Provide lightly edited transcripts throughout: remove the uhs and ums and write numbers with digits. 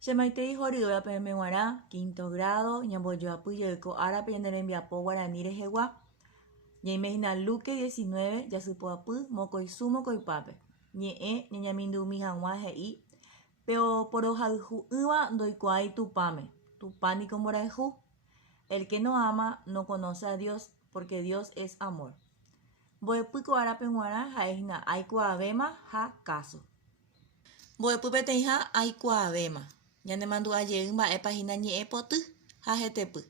Chemaitei Horidoya Pemeguara, quinto grado, Ñamboyoapy Yoico Árape Ñanderembiapo Guarani Rehegua, Ñaimehina Luque 19, Yasypoapy, Mokoisu Mokoipápe, Ñe'ẽ ñañamindumi hag̃ua he'i, Porohayhu'ỹva ndoikuaái tupáme, tupániko mborayhu. El que no ama no conoce a Dios, porque Dios es amor. Mbo'epy ko árape g̃uarã ha'éhina aikuaavéma ha caso. Mbo'epy peteĩ ha aikuaavéma. Ñanemandu'ajey mba'épahína ñe'ẽpoty ha hetepy.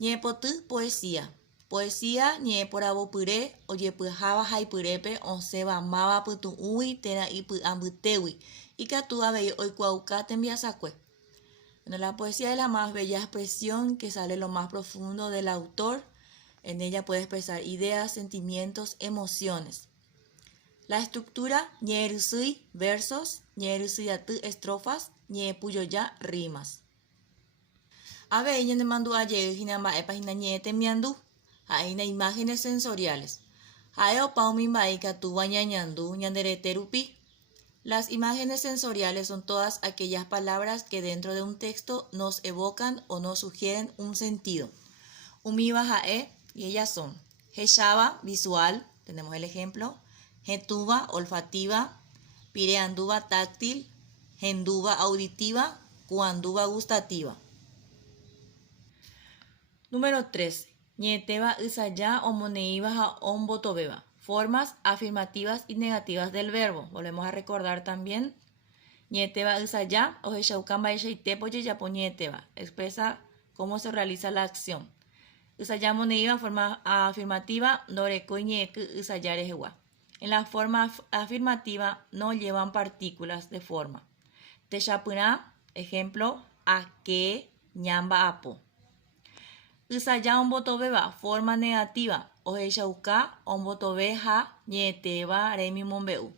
Ñe'ẽpoty poesía. Poesía ñe'ẽporavopyre ojepyháva haipyrépe osẽva máva pytu'ũgui térã ipy'ãmbytégui ikatu avei oikuauka tembiasakue. La poesía es la más bella expresión que sale lo más profundo del autor. En ella puede expresar ideas, sentimientos, emociones. La estructura, ñe'ẽrysýi versos, ñe'ẽrysýaty estrofas, ñe'ẽpujoja rimas. Avei ñanemandu'ajeýhina mba'épahína ñe'ẽ temiandu, ha'éhina imágenes sensoriales. Ha'e opa umi mba'e ikatúva ñañandu ñanderete rupi. Las imágenes sensoriales son todas aquellas palabras que dentro de un texto nos evocan o nos sugieren un sentido. Umiva ha'e, y ellas son hecháva, visual, tenemos el ejemplo, hetúva, olfativa, pireandúva, táctil, hendúva, auditiva, kuandúva, gustativa. Número 3. Ñe'ẽtéva ysaja omoneíva ha ombotovéva. Formas afirmativas y negativas del verbo. Volvemos a recordar también. Ñe'ẽtéva ysaja ohechauka mba'eichaitépo ojejapo ñe'ẽtéva. Expresa cómo se realiza la acción. Ysaja omoneíva, forma afirmativa, ndorekói ñe'ẽky ysaja rehegua. En la forma afirmativa no llevan partículas de forma. Techapyrã, ejemplo, ake, ñamba'apo. Ysaja ombotovéva, forma negativa, ohechauka ombotove ha ñe'ẽtéva remimombe'u.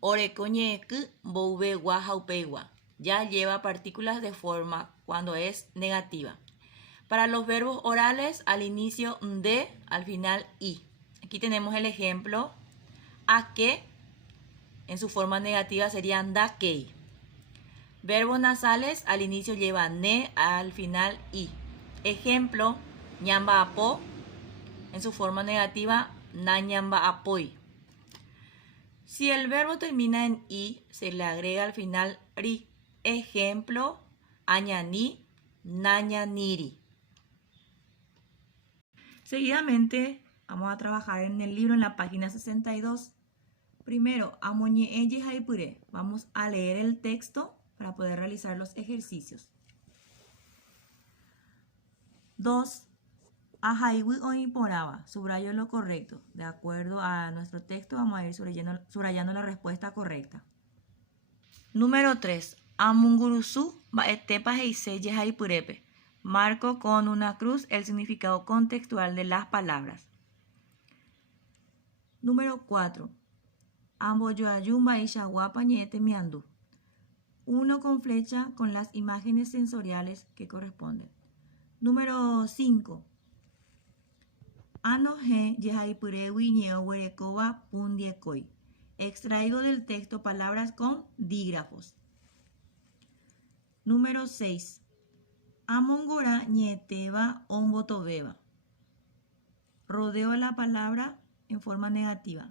Oreko ñe'ẽky mbouvegua ha upeigua. Ya lleva partículas de forma cuando es negativa. Para los verbos orales, al inicio de, al final i. Aquí tenemos el ejemplo. Ake, en su forma negativa sería ndakei. Verbos nasales, al inicio lleva ne, al final i. Ejemplo, ñamba'apo, en su forma negativa, nañamba'apoi. Si el verbo termina en i, se le agrega al final ri. Ejemplo, añaní, nañaniri. Seguidamente, vamos a trabajar en el libro en la página 62. Primero, amoñe'ẽ jehaipyre. Vamos a leer el texto para poder realizar los ejercicios. 2. Ahaygui oĩporãva. Subrayo lo correcto. De acuerdo a nuestro texto, vamos a ir subrayando la respuesta correcta. Número 3. Amungurusu mba'etépa heise jehaipyrépe. Marco con una cruz el significado contextual de las palabras. Número 4. Ambojoaju mba'eichaguápa ñe'ẽ temiandu. 1 con flecha con las imágenes sensoriales que corresponden. Número 5. Anohẽ jehaipyrégui ñe'ẽ oguerekóva pundiekói. Extraído del texto palabras con dígrafos. Número 6. Amongora ñe'ẽtéva ombotovéva. Rodeo la palabra en forma negativa.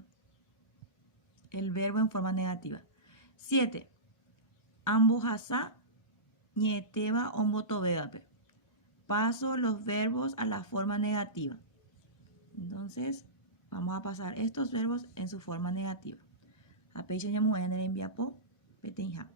El verbo en forma negativa. 7. Ambohasa ñe'ẽtéva ombotovévape. Paso los verbos a la forma negativa. Entonces, vamos a pasar estos verbos en su forma negativa. Apeicha ñamo'ẽ ñanderembiapo peteĩha.